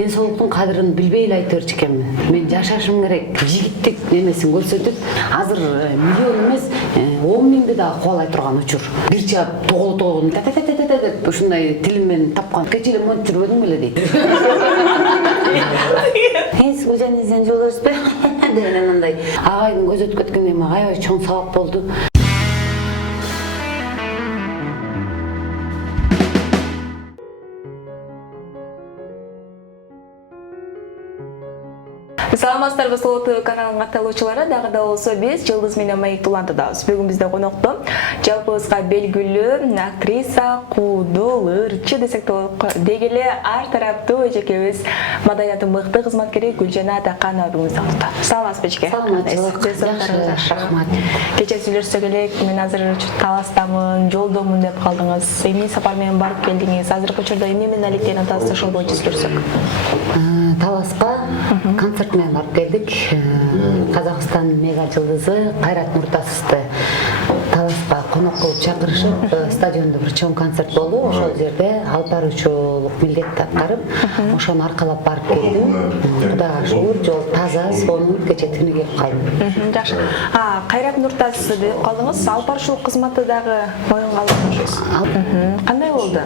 ден соолуктун кадырын билбей эле айта берчү экенмин. Мен жашашым керек, жигиттик немесин көрсөтүп, азыр миллион эмес 10 миңди дагы кубалай турган учур. Бир чап тоголтогун деп ушундай тилим менен тапкан. Кече эле монт жүрбөдүм беле дейт. Сиз көжөнүздөн жолдошпу? Деген мындай. Агайдын көзү өтүп кеткенден мага аябай чоң сабак болду. Саламатсыздарбы, Слоо ТВ каналынын катталуучулары, дагы да болсо биз Жылдыз менен Маек Тулантыдабыз. Бүгүн бизде конокто жалпыбызга белгилүү актриса, куудул, ырчы десек деги эле ар тараптуу эжекебиз, маданияттын мыкты кызматкери Гүлжана Атаканова бүгүн саатта. Саламатсызбы эжеке? Жакшы, рахмат. Кече сүйлөшсөк элек, мен азыр Таластамын, жолдомун деп калдыңыз. Эмне сапар менен барып келдиңиз? Азыркы учурда эмне менен алектенген атасы ошол боюнча сүйлөшсөк. Таласка концерт менен барып келдик. Казакстан мега жылдызы Кайрат Нуртасовду Таласка конок кылып чакырышып, стадиондо бир чоң концерт болду. Ошол жерде алып баруучулук милдетти аткарып, ошону аркалап барып келдим. Кудайга шүгүр, жол таза, сонун, кече түнү келип калдым. Жакшы. Кайрат Нуртасов деп калдыңыз. Алып баруучулук кызматы дагы моюнга алып. Кандай болду?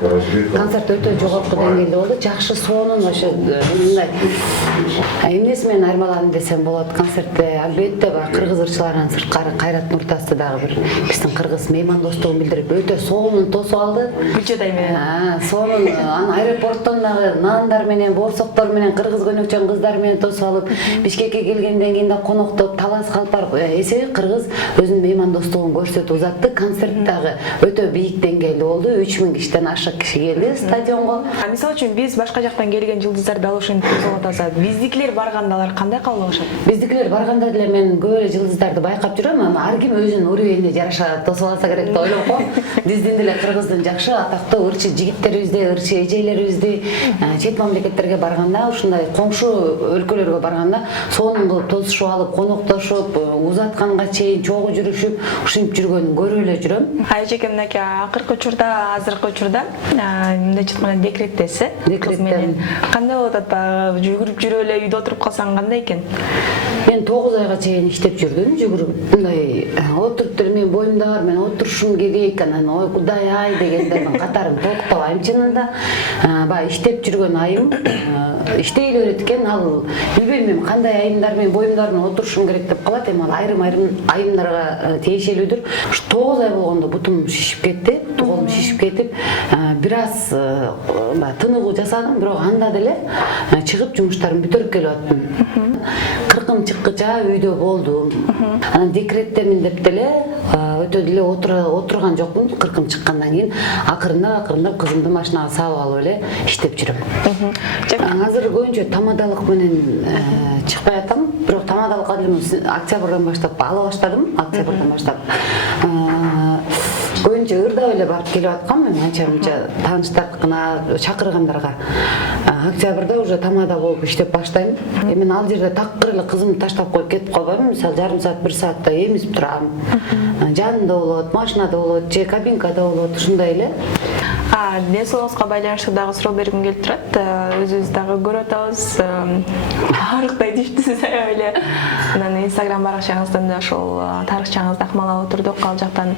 Концерт өтө жогорку деңгээлде болду. Жакшы, сонун, ошо мындай эмнеси менен айырмаладым десем болот. Концертте албетте кыргыз ырчыларынан сырткары Кайрат Нуртасовду дагы бир биздин кыргыз меймандостугун билдирип өтө сонун тосуп алды. Күчөдөй менен. Сонун аны аэропорттон дагы нандар менен, борсоктор менен, кыргыз көнөкчөн кыздар менен тосуп алып, Бишкекке келгенден кийин да коноктоп Таласка алып барып, эсеби кыргыз өзүнүн меймандостугун көрсөтүп узатты. Концерт дагы өтө бийик деңгээлде болду. 3000 кишиден ашык киши келди стадионго. Мисалы үчүн биз башка жактан келген жылдыздар дал ошентип тосуп атат. Биздикилер барганда алар кандай кабыл алышат? Биздикилер барганда деле мен көп эле жылдыздарды байкап жүрөм, ар ким өзүнүн уровенине жараша тосуп алса керек деп ойлоп коем. Биздин деле кыргыздын жакшы атактуу ырчы жигиттерибизди, ырчы эжелерибизди чет мамлекеттерге барганда, ушундай коңшу өлкөлөргө барганда сонун кылып тосушуп алып, коноктошуп, узатканга чейин чогуу жүрүшүп, ушинтип жүргөнүн көрүп эле жүрөм. Эжеке, мынакей акыркы учурда, азыркы учурда мындай айтканда декреттеси. Декреттен кандай болуп атат? Жүгүрүп жүрүп эле үйдө отуруп калсаң кандай экен? Мен 9 айга чейин иштеп жүрдүм, жүгүрүп. Мындай отуруп туруп мен боюмда бар, мен отурушум керек, анан ой Кудай ай дегендердин катарын толуктабайм чынында. Баягы иштеп жүргөн айым иштей эле берет экен, ал билбейм мен кандай айымдар мен боюмдарын отурушум керек деп калат, эми ал айрым айымдарга тиешелүүдүр. Ушу 9 ай болгондо бутум шишип кетти, колум шишип кетип, бир аз тыныгуу жасадым, бирок анда деле чыгып жумуштарымды бүтүрүп келип аттым. 40 чыккыча үйдө болдум. Анан декреттемин деп деле өтө деле отурган жокмун. 40 чыккандан кийин акырындап кызымды машинага салып алып эле иштеп жүрөм. Азыр көбүнчө тамадалык менен чыкпай атам, бирок тамадалыкка деле октябрдан баштап ала баштадым, октябрдан баштап. Көбүнчө ырдап эле барып келип аткам, мен анча-мынча тааныштарына, чакыргандарга. Октябрда уже тамада болуп иштеп баштайм. Мен ал жерде такыр эле кызымды таштап коюп кетип калбайм. Мисалы жарым саат, 1 саатта эмизип турам. Жанында болот, машинада болот, же кабинкада болот, ушундай эле. Ден соолугуңузга байланыштуу дагы суроо бергим келип турат. Өзүбүз дагы көрүп атабыз. Арыктай түштүсүз аябай эле. Анан Instagram баракчаңыздан да ошол тарыхчаңызды акмалап отурдук. Ал жактан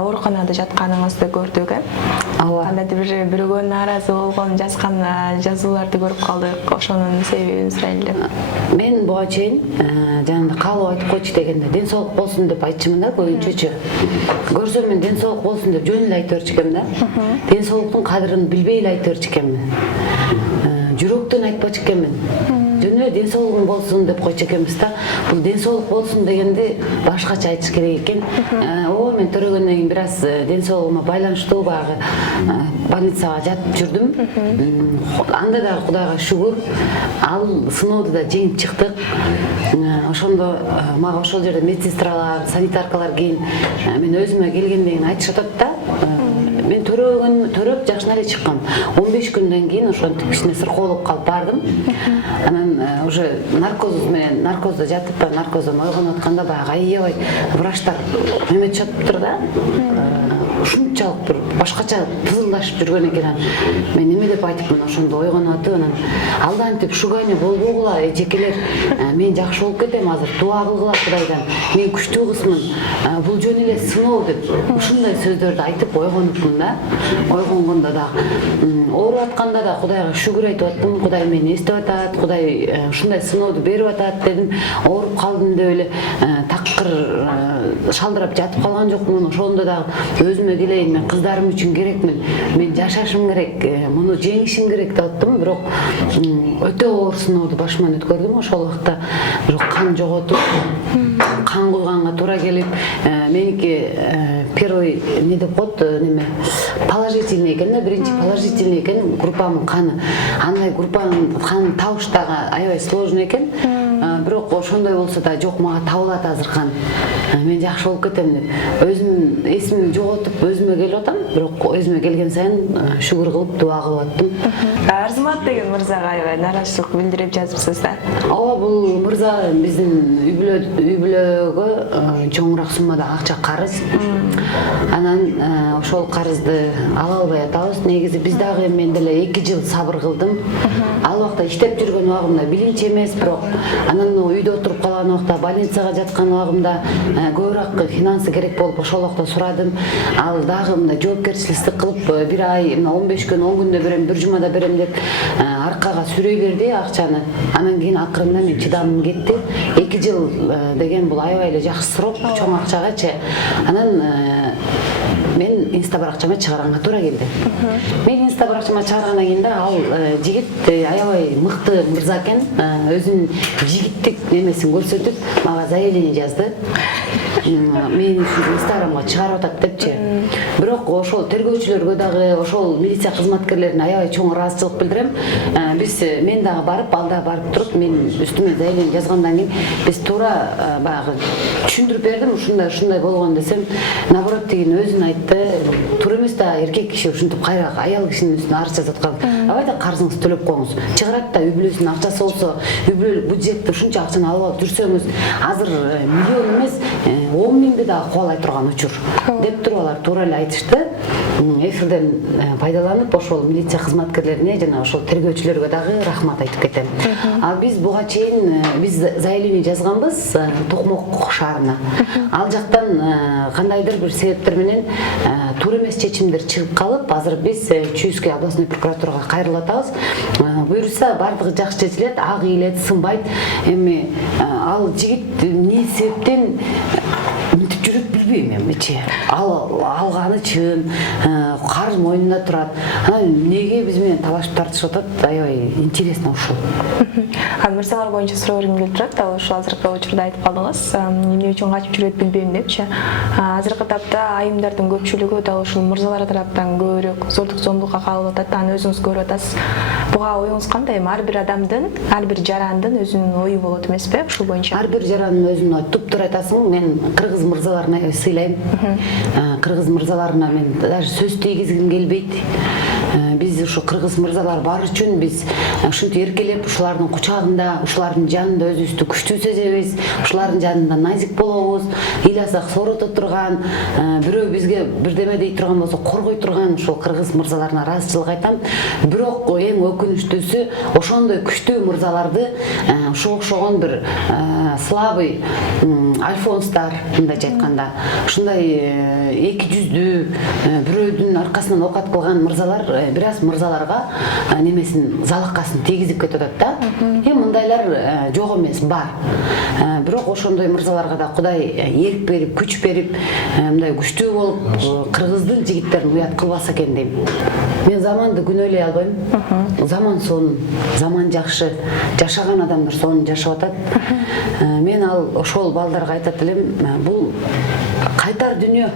ооруканада жатканыңызды көрдүк, кандайдыр бирөөгө нааразы болгон жазган жазууларды көрүп калдык. Ошонун себебин сурайлы деп. Мен буга чейин жанагы каалоо айтып койчу дегенде ден соолук болсун деп айтчумун да көбүнчөчү. Көрсөм мен ден соолук болсун деп жөн эле айта берчү экенмин да. Ден соолуктун кадырын билбей эле айта берчү экенмин. Жүрөктөн айтпачу экенмин. Жөн эле ден соолугуң болсун деп койчу экенбиз да. Бул ден соолук болсун дегенди башкача айтыш керек экен. Мен төрөгөндөн кийин бир аз ден соолугума байланыштуу баягы больницага жатып жүрдүм. Анда да Кудайга шүгүр, ал сыноодо да жеңип чыктык. Ошондо мага ошол жерде медсестралар, санитаркалар кийин мен өзүмө келгенден кийин айтышып атат да. Мен төрөп жакшына эле чыккам. 15 күндөн кийин ошентип кичине сыркоолуп калып бардым. Анан уже наркоздо жатып, наркоздон ойгонуп атканда баягы аябай врачтар эметишип тур да. ушунчалык бир башкача тызылдашып жүргөн экен. Мен эме деп айтыпмын ошондо ойгонуп атып анан алдантип шугайны болбогула эжекелер, мен жакшы болуп кетем азыр, дуа кылгыла Кудайдан, мен күчтүү кызмын, бул жөн эле сыноо деп ушундай сөздөрдү айтып ойгонупмун да. Ойгонгондо да ооруп атканда да Кудайга шүгүр айтып аттым, Кудай мени эстеп атат, Кудай ушундай сынооду берип атат дедим. Ооруп калдым деп эле такыр шалдырап жатып калган жокмун. Ошондо да өзүмө келейин, мен кыздарым үчүн керекмин, мен жашашым керек, муну жеңишим керек деп аттым. Бирок өтө оор сынооду башыман өткөрдүм ошол убакта. Бирок кан жоготуп, кан куйганга туура келип, меники первый не деп коет, неме положительный экен да, биринчи положительный экен группамын каны. Андай группанын каны табыш дагы аябай сложный экен. Бирок ошондой болсо да жок, мага табылат азыр кан. Мен жакшы болуп кетем деп өзүм эсимди жоготуп өзүмө келип атам. Бирок өзүмө келген сайын шүгүр кылып дуа кылып аттым. Арзымат деген мырзага аябай нааразычылык билдирип жазыпсыз да. Ооба, бул мырза биздин үй бүлөгө чоңураак суммада акча карыз. Анан ошол карызды ала албай атабыз. Негизи биз дагы мен деле 2 жыл сабыр кылдым. Ал убакта иштеп жүргөн убагымда билинч эмес, бирок анан үйдө отуруп калган убакта, больницага жаткан убагымда көбүрөөк финансы керек болуп ошол убакта сурадым. Ал дагы мындай жоопкерчиликтик кылып бир ай 15 күн 10 күндө берем, бир жумада берем деп аркага сүрөй берди акчаны. Анан кийин акырында мен чыдамым кетти. 2 жыл деген бул аябай эле жакшы срок, чоң акчагачы. Анан мен инста баракчама чыгарганга туура келди. Мен инста баракчама чыгаргандан кийин да ал жигит аябай мыкты мырза экен, өзүнүн жигиттик немесин көрсөтүп мага заявление жазды. Мен инстаграмга чыгарып атат депчи. Бирок ошол тергөөчүлөргө дагы, ошол милиция кызматкерлерине аябай чоң ыраазычылык билдирем. Мен дагы барып, ал да барып туруп, мен үстүмө заявление жазгандан кийин биз туура баягы түшүндүрүп бердим, ушундай болгон десем, наоборот деген өзүн айтты. Туура эмес да, эркек киши ушинтип кайра аял кишинин үстүнө арыз жазып аткан. Абайда карызыңызды төлөп коюңуз. Чыгарат да үй бүлөсүнүн акчасы болсо, үй бүлөлүк бюджетти ушунча акчаны алып алып жүрсөңүз, азыр миллион эмес 10 миңди дагы кубалай турган учур деп туруп алар туура эле айтышты. Эфирден пайдаланып ошол милиция кызматкерлерине жана ошол тергөөчүлөргө дагы рахмат айтып кетем. Ал биз буга чейин биз заявление жазганбыз Токмок шаарына. Ал жактан кандайдыр бир себептер менен туура эмес чечимдер чыгып калып, азыр биз Чуйский областной прокуратурага кайрылып атабыз. Буюрса бардыгы жакшы чечилет, ак ийилет, сынбайт. Эми ал жигит эмне себептен мынтип жүрөт билбейм эмичи. Алганы чын, карыз мойнунда турат. Анан эмнеге биз менен талашып тартышып атат, аябай интересно ушул. Мырзалар боюнча суроо бергим келип турат. Ал ушул азыркы учурда айтып калдыңыз, эмне үчүн качып жүрөт билбейм депчи. Азыркы тапта айымдардын көпчүлүгү дал ушул мырзалар тараптан көбүрөөк зордук зомбулукка кабылып атат. Аны өзүңүз көрүп атасыз. Буга оюңуз кандай? Ар бир адамдын, ар бир жарандын өзүнүн ою болот эмеспи ушул боюнча? Ар бир жарандын өзүнүн ою. Туптуура айтасың. Мен кыргыз мырзаларына сыйлайм. Кыргыз мырзаларына мен даже сөз тийгизгим келбейт. Биз ушу кыргыз мырзалар бар үчүн биз ушинтип эркелеп, ушулардын кучагында, ушулардын жанында өзүбүздү күчтүү сезебиз, ушулардын жанында назик болобуз, ыйласак соорото турган, бирөө бизге бирдеме дей турган болсо коргой турган ушул кыргыз мырзаларына ыраазычылык айтам. Бирок эң өкүнүчтүүсү ошондой күчтүү мырзаларды ушуга окшогон бир слабый альфонстар, мындайча айтканда, ушундай эки жүздүү бирөөдүн аркасынан окат кылган мырзалар бир аз мырзаларга немесин залакасын тийгизип кетип атат да. Мындайлар жок эмес, бар. Бирок ошондой мырзаларга да Кудай эрк берип, күч берип, мындай күчтүү болуп, кыргыздын жигиттерин уят кылбаса экен дейм. Мен заманды күнөөлөй албайм. Заман сонун, заман жакшы, жашаган адамдар сонун жашап атат. Мен ошол балдарга айтат элем, бул кайтар дүнүйө.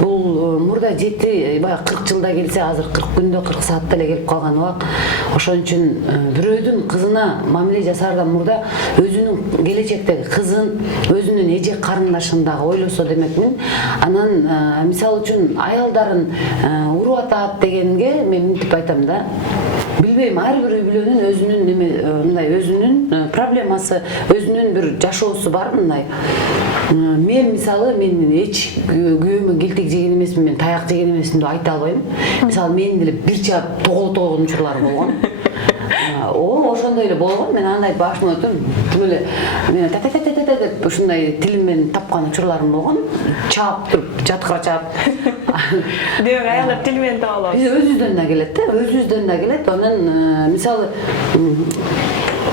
Бул мурда 40 жылда келсе, азыр 40 күндө 40 саатта эле келип калган убак. Ошон үчүн бирөөдүн кызына мамиле жасаардан мурда өзүнүн келечектеги кызын, өзүнүн эже карындашын дагы ойлосо демекмин. Анан мисалы үчүн аялдарын уруп атат дегенге мен мынтип айтам да. билбейм, ар бир үй бүлөнүн өзүнүн мындай өзүнүн проблемасы, өзүнүн бир жашоосу бар мындай. Мен мисалы мен эч күйөөмө келтек жеген эмесмин, мен таяк жеген эмесмин деп айта албайм. Мисалы мен деле бир чаап тоготогон учурлар болгон. Ошондой эле болгон. Мен андай башыма өтөм. Тим эле мен деп ушундай тилим менен тапкан учурларым болгон. Чаап туруп, жаткыра чаап. Демек аялдар тил менен таап алат. Өзүбүздөн да келет да, өзүбүздөн да келет. Анан мисалы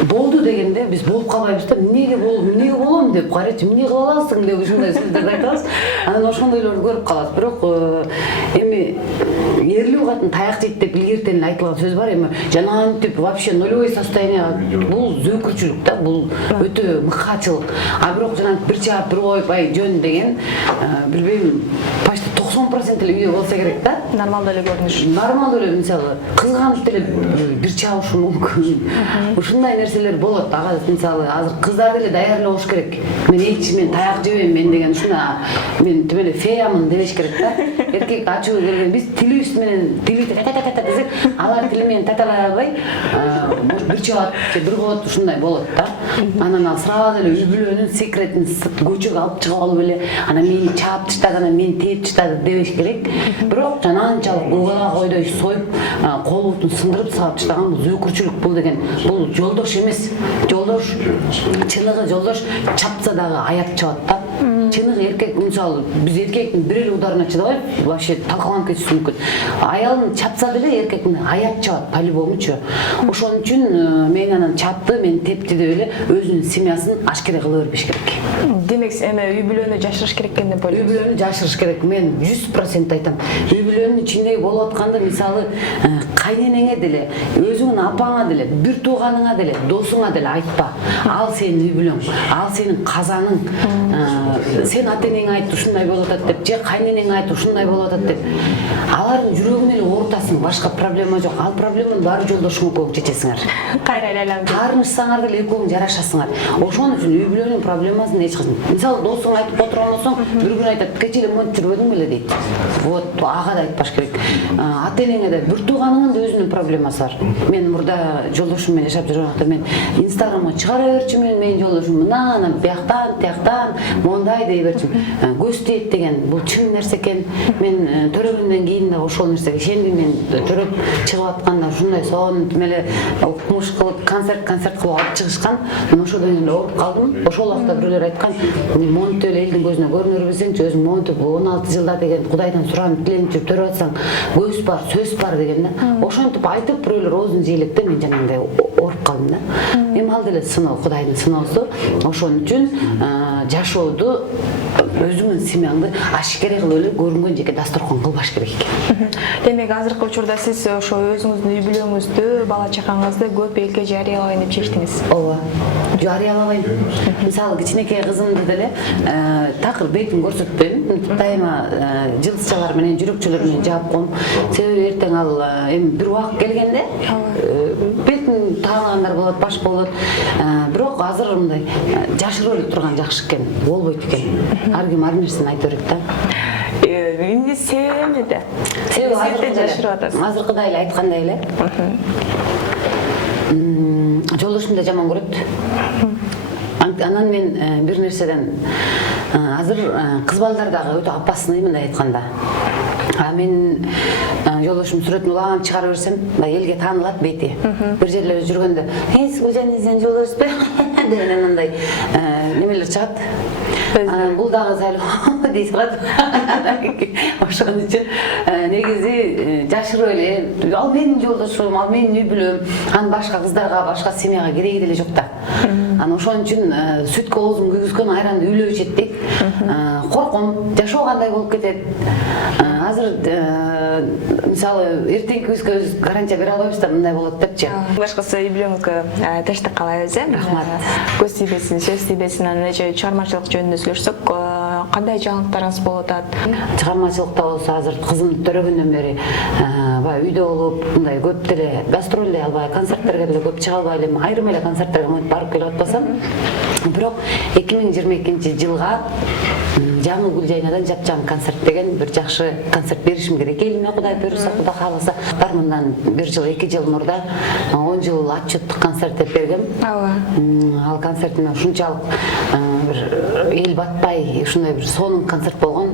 болду дегенде биз болуп калбайбыз да, эмнеге болом деп карайчы, эмне кыла аласың деп ушундай сөздөрдү айтабыз. Анан ошондойлорду көрүп калат. Бирок эми эрлүү катын таяк жейт деп илгертен айтылган сөз бар. Эми жанагынтип вообще нулевой состояние, бул зөөкүрчүлүк да, бул өтө мыкаачылык. А бирок жанагы бир чаап бир коюп ай жөн деген, билбейм, почти 90% эле үйдө болсо керек да. Нормалдуу эле көрүнүш. Нормалдуу эле, мисалы кызганып деле бир чабышы мүмкүн. Ушундай нерселер болот. Ага мисалы азыр кыздар деле даярдалыш керек. Мен таяк жебейм мен деген ушуна мен тим эле феямын дебеш керек да. Эркек ачуу келген биз тилибиз менен тили десек, алар тили менен таталай албай, бир чаат же бир кот ушундай болот да. Анан сразу эле үй бүлөнүн секретин көчөгө алып чыгып алып эле, анан мени чаап таштады, анан мени тээп таштады дебеш керек. Бирок жанагынчалык угала койдой союп, кол бутун сындырып салып таштаган бул зөөкүрчүлүк, бул деген бул жолдош эмес. Жолдош, чыныгы жолдош чапса дагы аяп чабат да. Чыныгы эркек, мисалы биз эркектин бир эле ударына чыдабай вообще талкаланып кетиши мүмкүн. Аялын чапса деле эркектин аяп чабат по-любомучу. Ошон үчүн мен анан чапты, мен тепти деп эле өзүнүн семьясын ашкере кыла бербеш керек. Демек эме үй бүлөнү жашырыш керек экен деп ойлойсуз. Үй бүлөнү жашырыш керек. Мен 100% айтам. Үй бүлөнүн ичинде болуп атканда мисалы кайненеңе деле, өзүңүн апаңа деле, бир тууганыңа деле, досуңа деле айтпа. Ал сенин үй бүлөң, ал сенин казаның. Сен ата-энеңе айт ушундай болуп атат деп, же кайненеңе айт ушундай болуп атат деп. Алардын жүрөгүн эле оорутасың, башка проблема жок. Ал проблеманы баары жолдошуңа экөөң чечесиңер. Кайра айланып. Карынышсаңар деле экөөң жарашасыңар. Ошон үчүн үй бүлөнүн проблемасын эч качан. Мисалы досуң айтып отурган болсоң, бир күн айтат, кече эле монтип жүрбөдүң беле дейт. Вот, ага да айтпаш керек. Ата-энеңе да бир тууганыңын да өзүнүн проблемасы бар. Мен мурда жолдошум менен жашап жүргөн вакытта мен Инстаграмга чыгара берчүмүн, менин жолдошум мына, бияктан, тияктан, мондай дей берчүмүн. Көз тиет деген бул чын нерсе экен. Мен төрөгөндөн кийин да ошол нерсеге ишендим. Мен төрөп чыгып атканда ушундай сонун эле укмуш кылып концерт кылып алып чыгышкан. Мен ошодон эле ооруп калдым. Ошол убакта бирөөлөр айткан, монтип эле элдин көзүнө көрүнө берсеңчи, өзүң монтип 16 жылда деген Кудайдан суранып тиленип жүрүп төрөп атсаң, көз бар, сөз бар деген да. Ошентип айтып бирөөлөр оозун жээлеп да, мен жанагындай ооруп калдым да. Эми ал деле сыноо, Кудайдын сыноосу. Ошон үчүн жашооду өзүңүн семьяңды ашкере кылып эле көрүнгөн жеке дасторкон кылбаш керек экен. Демек азыркы учурда сиз ошо өзүңүздүн үй бүлөңүздү, бала чакаңызды көп элге жарыялабайм деп чечтиңиз. Ооба. Жарыялабайм. Мисалы кичинекей кызымды деле такыр бетин көрсөтпөйм. Дайыма жылчалар менен, жүрөкчөлөр менен жаап коем. Себеби эртең ал эми бир убакыт келгенде бетин таагандар болот, башка болот. Бирок азыр мындай жашырып эле турган жакшы экен, болбойт экен. Ар ким ар нерсени айта берет да. Эмне себеби эмнеде? Себеби азыркыдай эле айткандай эле. Жолдошум да жаман көрөт. Анан мен бир нерседен азыр кыз балдар дагы өтө опасный мындай айтканда. Мен жолдошум сүрөтүн улаган чыгара берсем, элге таанылат бети. Бир жерлерде жүргөндө, "Сен сен жолдошпу?" деген мындай немелер чыгат. Анан бул дагы сал дей салат. Ошон үчүн негизи жашырып эле, ал менин жолдошум, ал менин үй бүлөм, анан башка кыздарга, башка семьяга кереги деле жок да. Анан ошон үчүн сүткө оозун күйгүзгөн айранды үйлөп ичет дейт. Корком, жашоо кандай болуп кетет. Азыр мисалы эртеңкибизге өз гарантия бере албайбыз да, мындай болот депчи. Башкысы үй бүлөңүзгө тынчтык каалайбыз, Рахмат. Көз тийбесин, сөз тийбесин. Анан чыгармачылык жөнүндө сүйлөшсөк, кандай жаңылыктарыңыз болуп атат? Чыгармачылыкта болсо азыр кызым төрөгөндөн бери баягы үйдө болуп, мындай көп деле гастролдой албай, концерттерге деле көп чыга албай элем, айрым эле концерттерге барып келип атпасам. Бирок 2022 жылга жаңы Гүлжайнадан жапжаң концерт деген бир жакшы концерт беришим керек. Элиме Кудай буйруса, Кудай кааласа, мындан 1 жыл, 2 жыл мурда 10 жыл отчеттик концерт деп бергем. Ал концертиме ушунчалык бир эл батпай, ушундай бир сонун концерт болгон.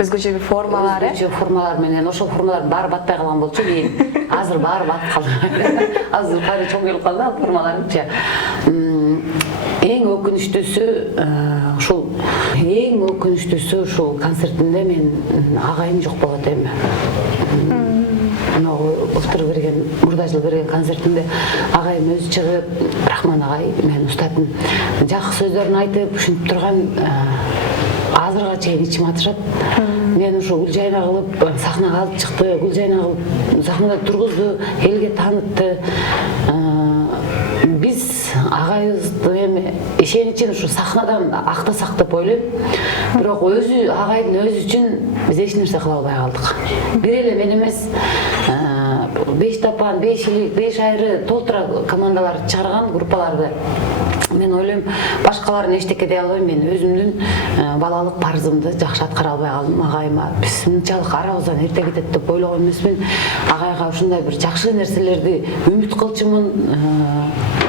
Өзгөчө бир формалар, өзгөчө формалар менен, ошол формалардын баары батпай калган болчу. Кийин азыр баары батып калды. Азыр кайра чоң келип калды ал формаларымча. Эң өкүнүчтүүсү ушул концертимде мен агайым жок болот эми. Былтыр берген, мурда жыл берген концертимде агайым өзү чыгып, Рахман агай, мен устатым, жакшы сөздөрүн айтып, ушинтип турган, азырга чейин ичим атышат. Мен ушу Гүлжайна кылып сахнага алып чыкты, Гүлжайна кылып сахнада тургузду, элге таанытты. Биз агайыбызды эми ишеничин ушу сахнадан актасак деп ойлойм. Бирок агайдын өзү үчүн биз эч нерсе кыла албай калдык. Бир эле мен эмес, 5 тапан, 5 илик, 5 айры толтура командалар чыгарган, группаларды. Мен ойлойм, башкаларын эчтеке дей албайм, мен өзүмдүн балалык парызымды жакшы аткара албай калдым. Агайыма биз мынчалык арабыздан эрте кетет деп ойлогон эмесмин. Агайга ушундай бир жакшы нерселерди үмүт кылчумун.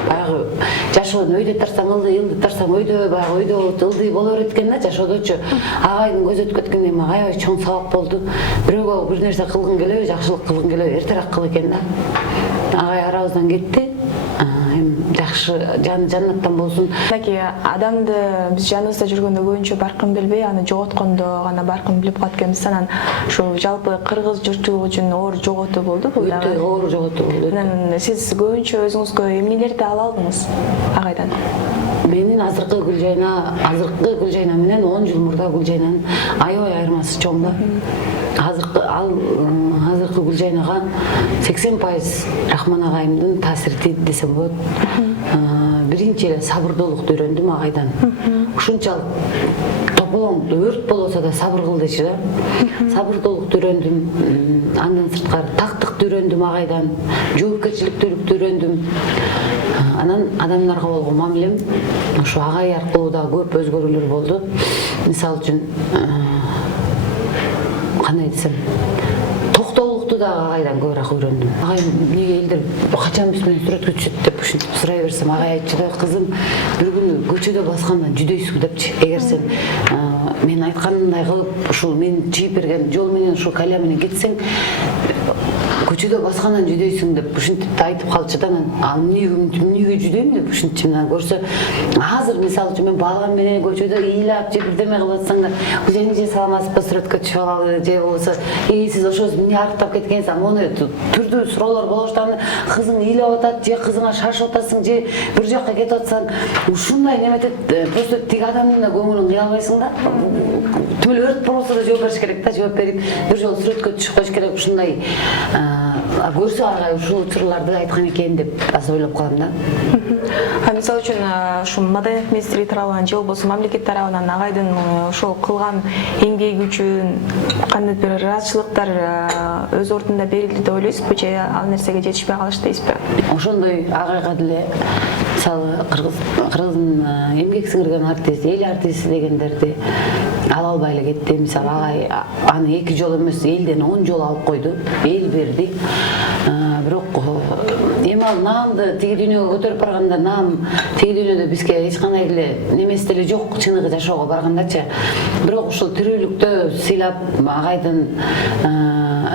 Баягы жашоодон өйдө тарсаң ылдый, ылдый тарсаң өйдө, баягы өйдө болот, ылдый боло берет экен да жашоодочу. Агайдын көзөтүп кеткен эми аябай чоң сабак болду. Бирөөгө бир нерсе кылгың келеби, жакшылык кылгың келеби, эртерээк кыл экен да. Агай арабыздан кетти. Жакшы жаннаттан болсун. Таки адамды биз жаныбызда жүргөндө көбүнчө баркын билбей, аны жоготкондо гана баркын билип калат экенбиз. Анан ушул жалпы кыргыз журтчулугу үчүн оор жоготуу болду бул дагы. Өтө оор жоготуу болду. Анан сиз көбүнчө өзүңүзгө эмнелерди ала алдыңыз агайдан? Менин азыркы Гүлжайна менен 10 жыл мурда Гүлжайнанын аябай айырмасы чоң да. Азыркы Гүлжайнага 80% Рахман агайымдын таасири тийди десем болот. Биринчи эле сабырдуулукту үйрөндүм агайдан. Ушунчалык тополоң өрт болсо да сабыр кыл дечи да. Сабырдуулукту үйрөндүм. Андан сырткары тактыкты үйрөндүм агайдан, жоопкерчиликтүүлүктү үйрөндүм. Анан адамдарга болгон мамилем ушу агай аркылуу да көп өзгөрүүлөр болду. Мисалы үчүн кандай десем, токтоолукту да агайдан көбүрөөк үйрөндүм. Агай эмнеге элдер качан биз менен сүрөткө түшөт деп ушинтип сурай берсем, агай айтчу да, кызым, бир күнү көчөдө баскандан жүдөйсүң депчи. Эгер сен мен айтканымдай кылып, ушул мен чийип берген жол менен ушул калья менен кетсең, көчөдө баскандан жүдөйсүң деп ушинтип айтып калчу да. Анан эмнеге жүдөйм деп ушинтип көрсө, азыр мисалы үчүн мен балгам менен көчөдө ыйлап же бирдеме кылып атсаңдар, Гүлжайна саламатсызбы, сүрөткө түшүп алалы же болбосо, сиз ошо эмне арыктап кеткенсиз, мону түрдүү суроолор боло баштаганда, кызың ыйлап атат же кызыңа шашып атасың же бир жакка кетип атсаң, ушундай неметет, просто тиги адамдын да көңүлүн кыя албайсың да. Түбөл өрт болсо да жооп бериш керек да, жооп берип, бир жолу сүрөткө түшүп коюш керек. Ушундай көрсө агай ушул учурларды айткан экен деп аз ойлоп калам да. Мисалы үчүн ушу маданият министрлиги тарабынан же болбосо мамлекет тарабынан агайдын ошол кылган эмгеги үчүн кандайдыр бир ыраазычылыктар өз ордунда берилди деп ойлойсузбу же ал нерсеге жетишпей калышты дейсизби? Ошондой агайга деле мисалы кыргыздын эмгек сиңирген артист, эл артисти дегендерди ала албай эле кетти. Мисалы агай аны 2 жолу эмес, элден 10 жолу алып койду, эл берди. Бирок эми ал наамды тиги дүйнөгө көтөрүп барганда, наам тиги дүйнөдө бизге эч кандай эле немеси деле жок, чыныгы жашоого баргандачы. Бирок ушул тирүүлүктө сыйлап агайдын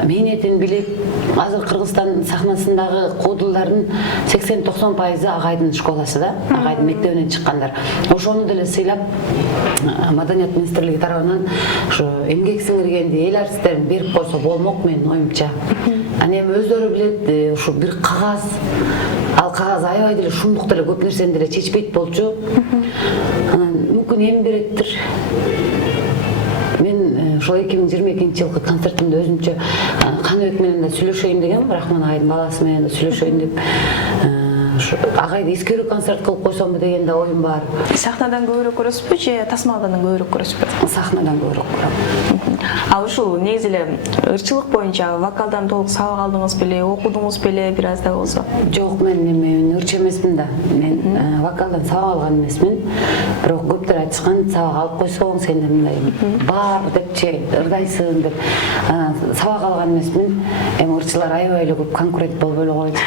мээнетин билип, азыр Кыргызстан сахнасындагы куудулдардын 80-90% агайдын школасы да, агайдын мектебинен чыккандар. Ошону деле сыйлап маданият министрлиги тарабынан ушу эмгек сиңиргенди, эл артисттерин берип койсо болмок менин оюмча. Аны эми өздөрү билет, ушу бир кагаз, ал кагаз аябай деле шумдук деле көп нерсени деле чечпейт болчу. Анан мүмкүн эми береттир. Мен ошол 2022-жылкы концертимде өзүмчө Каныбек менен да сүйлөшөйүн дегем, Рахман агайдын баласы менен да сүйлөшөйүн деп. агайды эскерүү концерт кылып койсомбу деген да оюм бар. Сахнадан көбүрөөк көрөсүзбү же тасмаладан көбүрөөк көрөсүзбү? Сахнадан көбүрөөк көрөм. Ал ушул негизи эле ырчылык боюнча вокалдан толук сабак алдыңыз беле, окудуңуз беле бир аз да болсо? Жок, мен ырчы эмесмин да. Мен вокалдан сабак алган эмесмин. Бирок көптөр айтышкан, сабак алып койсоң сен мындай бар депчи ырдайсың деп. Сабак алган эмесмин. Эми ырчылар аябай эле көп конкурент болуп эле койду.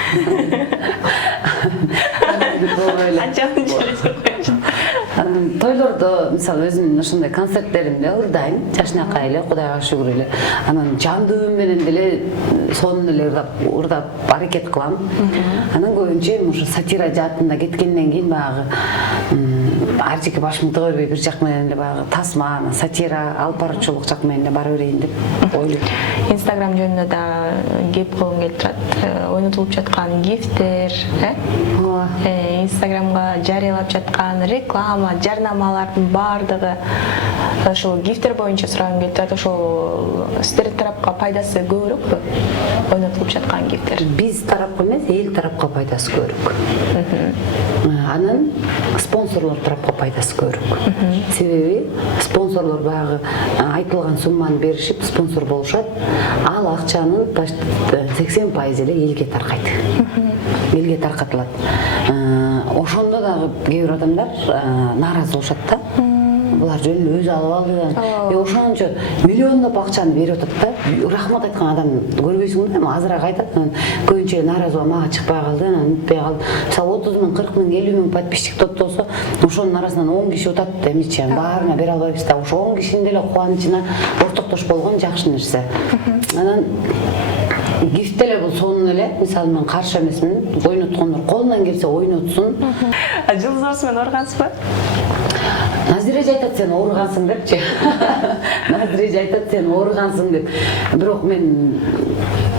Анчалык эле. Тойлордо мисалы өзүмдүн ушундай концерттеримде ырдайм, жашынакай эле, Кудайга шүгүр эле. Анан жандуу менен деле сонун эле ырдап аракет кылам. Анан көбүнчө ушу сатира жаатында кеткенден кийин баягы ар жеке башымды тыга бербей бир жак менен эле баягы тасма, сатира, алып баруучулук жак менен эле бара берейин деп ойлойм. Инстаграм жөнүндө да кеп кылгым келип турат. Ойнотулуп жаткан гифтер, Инстаграмга жарыялап жаткан реклама, жарнамалардын баардыгы ошол гифтер боюнча сурагым келип турат. Ошол сиздердин тарапка пайдасы көбүрөкпү? Ойнотулуп жаткан гифтер. Биз тарапка эмес, эл тарапка пайдасы көбүрөөк. Анан спонсорлор тарапка пайдасы көбүрөөк. Себеби спонсорлор баягы айтылган сумманы беришип спонсор болушат. Ал акчанын 80% эле элге таркайт. Элге таркатылат. Ошондо дагы кээ бир адамдар нааразы болушат да. Булар жөн өзү алып алды. Ошончо миллиондоп акчаны берип атат да. Рахмат айткан адам көрбөйсүң да, азыраак айтат. Көбүнчө нааразы болуп мага чыкпай калды, үтпөй калды. Мисалы 30 миң, 40 миң, 50 миң подписчик топтолсо, ошонун арасынан 10 киши утат эмичи, баарына бере албайбыз да. Ошо 10 кишинин деле кубанычына ортоктош болгон жакшы нерсе. Анан гифт деле бул сонун эле. Мисалы мен каршы эмесмин. Ойноткондор колунан келсе ойнотсун. Жылдыз менен ооругансызбы? Назиреж айтат сен ооругансың депчи. Назиреж айтат сен ооругансың деп. Бирок мен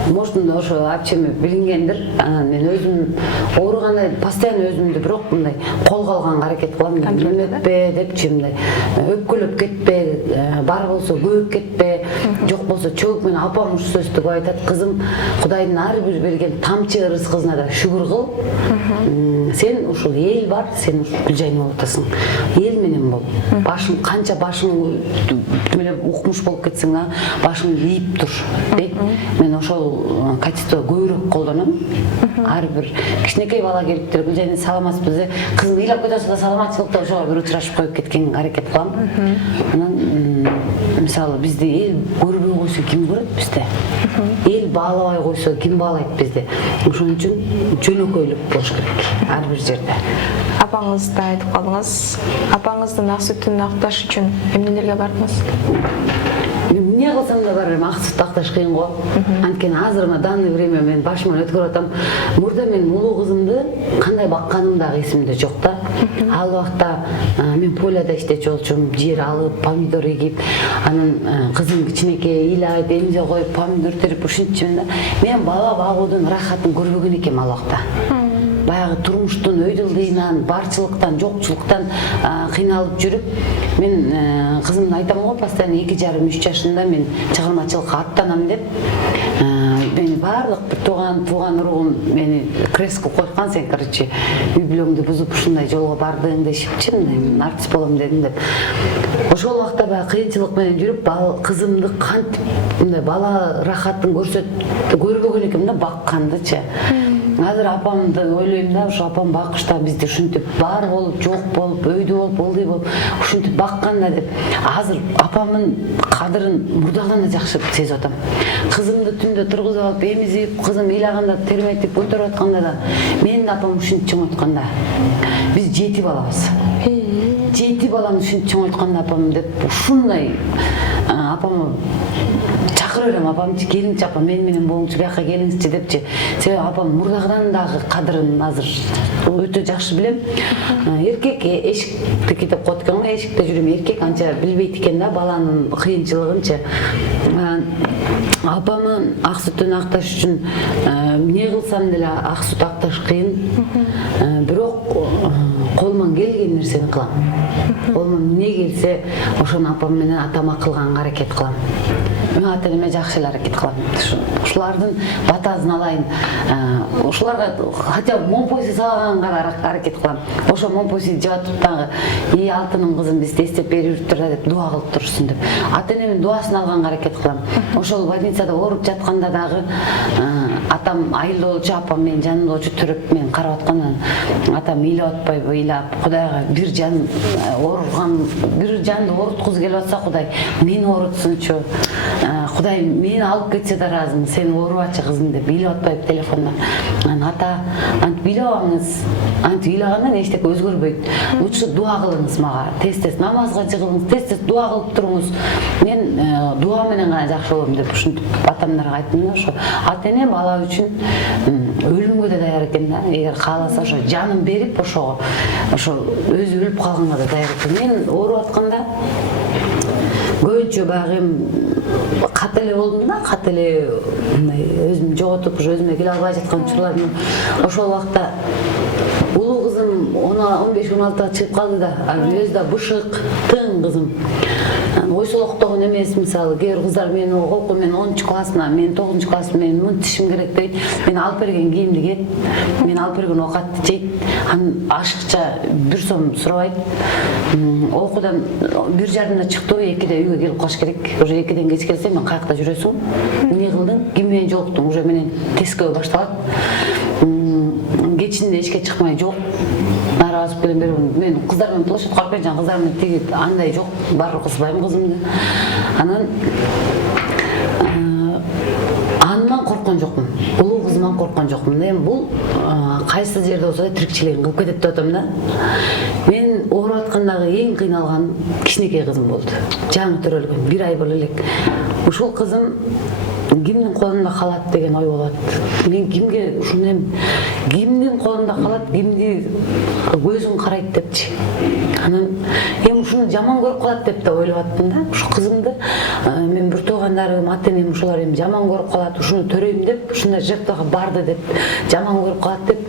может ошо апчеме билингендир. Мен өзүм ооруганда постоянно өзүмдү бирок мындай колго алганга аракет кылам. Өтпө депчи мындай өпкөлөп кетпе, бар болсо көп кетпе, жок болсо чөгүп менен апам ушу сөздү көп айтат. Кызым, Кудайдын ар бир берген тамчы рызкына да шүгүр кыл. Сен ушул эл бар, сен ушул Гүлжайна болуп атасың. Эл менен бол. Башың канча башың менен укмуш болуп кетсең да, башың ийип тур. Мен ошол качество көбүрөөк колдоном. Ар бир кичинекей бала келиптир, Гүлжайна саламатсызбы? Кызым ыйлап кетсе да саламатчылыкта ошого бир учурашып коюп кеткенге аракет кылам. Анан мисалы бизди эл көрбөй койсо ким көрөт бизди? Эл баалабай койсо ким баалайт бизди? Ошон үчүн жөнөкөйлүк болуш керек ар бир жерде. Апаңызды айтып калдыңыз. Апаңыздын ак сүтүн акташ үчүн эмнелерге бардыңыз? Эмне кылсам да барам, ак сүт акташ кыйын го. Анткени азыр на данный время мен башыман өткөрүп атам. Мурда мен улуу кызымды кандай бакканым дагы эсимде жок да. Ал убакта мен поляда иштечү болчумун, жер алып, помидор эгип, анан кызым кичинекей ыйлайт, эмзе коюп, помидор терип ушинтчимин да. Мен бала багуудун рахатын көрбөгөн экенмин ал убакта. Баягы турмуштун өйдөлдүйүнөн, барчылыктан, жокчулуктан кыйналып жүрүп, мен кызымды айтам го, постоянно 2,5-3 жашында мен чыгармачылыкка аттанам деп. Мени баардык бир тууган уругум мени креско койгон, сен короче үй бүлөңдү бузуп ушундай жолго бардың дешипчи, мен артист болом дедим деп. Ошол убакта баягы кыйынчылык менен жүрүп, кызымды кантип мындай бала рахатын көрбөгөн экенмин да, баккандычы. Азыр апамды ойлойм да, ушу апам бакышта бизди ушинтип бар болуп, жок болуп, өйдө болуп, ылдый болуп, ушинтип бакканда деп. Азыр апамдын кадырын мурдагыдан да жакшы сезип атам. Кызымды түндө тургузуп алып, эмизип, кызым ыйлаганда терметип көтөрүп атканда да, менин апам ушинтип чоңойтканда, биз 7 балабыз. 7 баланы ушинтип чоңойтканда апам деп, ушундай апамы чакырып берем, апамчы, келиңчи апам, менен болуңчу, бияка келиңизчи депчи. Себеби апам мурдагыдан дагы кадырын азыр өтө жакшы билем. Эркек эшиктики деп коет экен го, эшикте жүрөм, эркек анча билбейт экен да баланын кыйынчылыгынчы. Апамын ак сүтүн акташ үчүн эмне кылсам деле ак сүт акташ кыйын. Бирок колуман келген нерсени кылам. Колуман эмне келсе, ошону апам менен атама кылганга аракет кылам. Ата-энеме жакшы эле аракет кылам. ушулардын батасын алайын, ушуларга хотя бы момпойсу салганга аракет кылам. Ошо момпойсу жеп атып дагы алтынын кызын бизди эстеп берип тура деп дуа кылып турушсун деп. Ата-энемдин дуасын алганга аракет кылам. Ошол больницада ооруп жатканда дагы атам айылда болчу, апам менин жанымда болчу, төрөп мен карап аткандан атам ыйлап атпайбы, ыйлап Кудайга бир жан ооруган, бир жанды ооруткузу келип атса Кудай мени оорутсунчу. Кудай мени алып кетсе да ыраазымын, сени оорубачы кызым деп ыйлап атпайбы телефонда. Ата, антип ыйлабаңыз, антип ыйлагандан эчтеке өзгөрбөйт. Лучше дуа кылыңыз мага, тез-тез намазга жыгылыңыз, тез-тез дуа кылып туруңуз. Мен дуа менен гана жакшы болом деп ушинтип атамдарга айттым да, ошо ата-эне бала үчүн өлүмгө да даяр экен да. Эгер кааласа ошо жанын берип ошого, ошо өзү өлүп калганга да даяр экен. Мен ооруп атканда көбүнчө баягы кат эле болдум да, кат эле өзүм жоготуп, өзүмө келе албай жаткан учурларым. Ошол убакта улуу кызым 15-16 чыгып калды да, өзү да бышык, тың кызым. Ойсолоктогон эмес, мисалы, кээ бир кыздар мени окуп, мен 10 классмын, мен 9 классмын, мен мынтип тишим керек дейт. Мен алып берген кийимди кийет, мен алып берген оокатты жейт, анан ашыкча бир сом сурабайт. Окуудан 1:30 чыктыбы, 2-де үйгө келип калыш керек. Уже 2-ден кеч келсе мен каякта жүрөсүң? Эмне кылдың? Ким менен жолуктуң? Уже менен тескөө башталат. Кечинде эчке чыкмай жок. Нара басып келем берип, мен кыздар менен площадь карап келжам, кыздар менен тиги андай жок, барып кызбайм кызымды. Анан андан корккон жокмун. Улуу кызымдан корккон жокмун. Эми бул кайсы жерде болсо да тирикчилигин кылып кетет деп атам да. Мен ооруп аткандагы эң кыйналган кичинекей кызым болду. Жаңы төрөлгөн, 1 ай боло элек. Ушул кызым кимдин колунда калат деген ой болот. Мен кимге ушуну кимдин колунда калат, кимди көзүң карайт депчи. Анан эми ушуну жаман көрүп калат деп да ойлоп аттым да. Ушу кызымды мен бир туугандарым, ата-энем ушулар эми жаман көрүп калат, ушуну төрөйм деп, ушундай жертвага барды деп, жаман көрүп калат деп,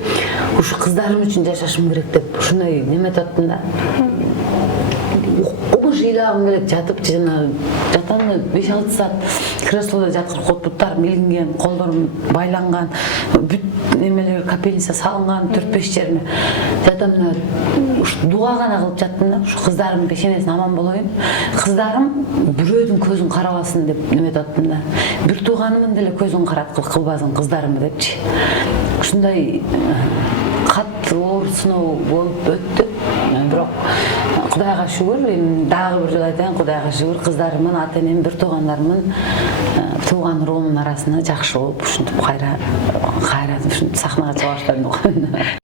ушу кыздарым үчүн жашашым керек деп, ушундай неметип аттым да. Ыйлағым келет, жатып жана жатамын 5-6 саат креслода жаткырып коюп, буттарым илинген, колдорум байланган, бүт немелер капельница салынган 4-5 жерине. Жатамын, дуа гана кылып жаттым да, ушу кыздарым пешенесин аман болоюн. Кыздарым бирөөдүн көзүн карабасын деп неметип аттым да. Бир тууганымын деле көзүн караткыл кылбасын кыздарым депчи. Ушундай катуу оор сыноо болуп өттү. Бирок Кудайга шүгүр, дагы бир жолу айтайын, Кудайга шүгүр, кыздарымын, ата-энем, бир туугандарымын, тууган уруумдун арасына жакшы болуп, ушинтип кайра ушинтип сахнага чыга баштадым.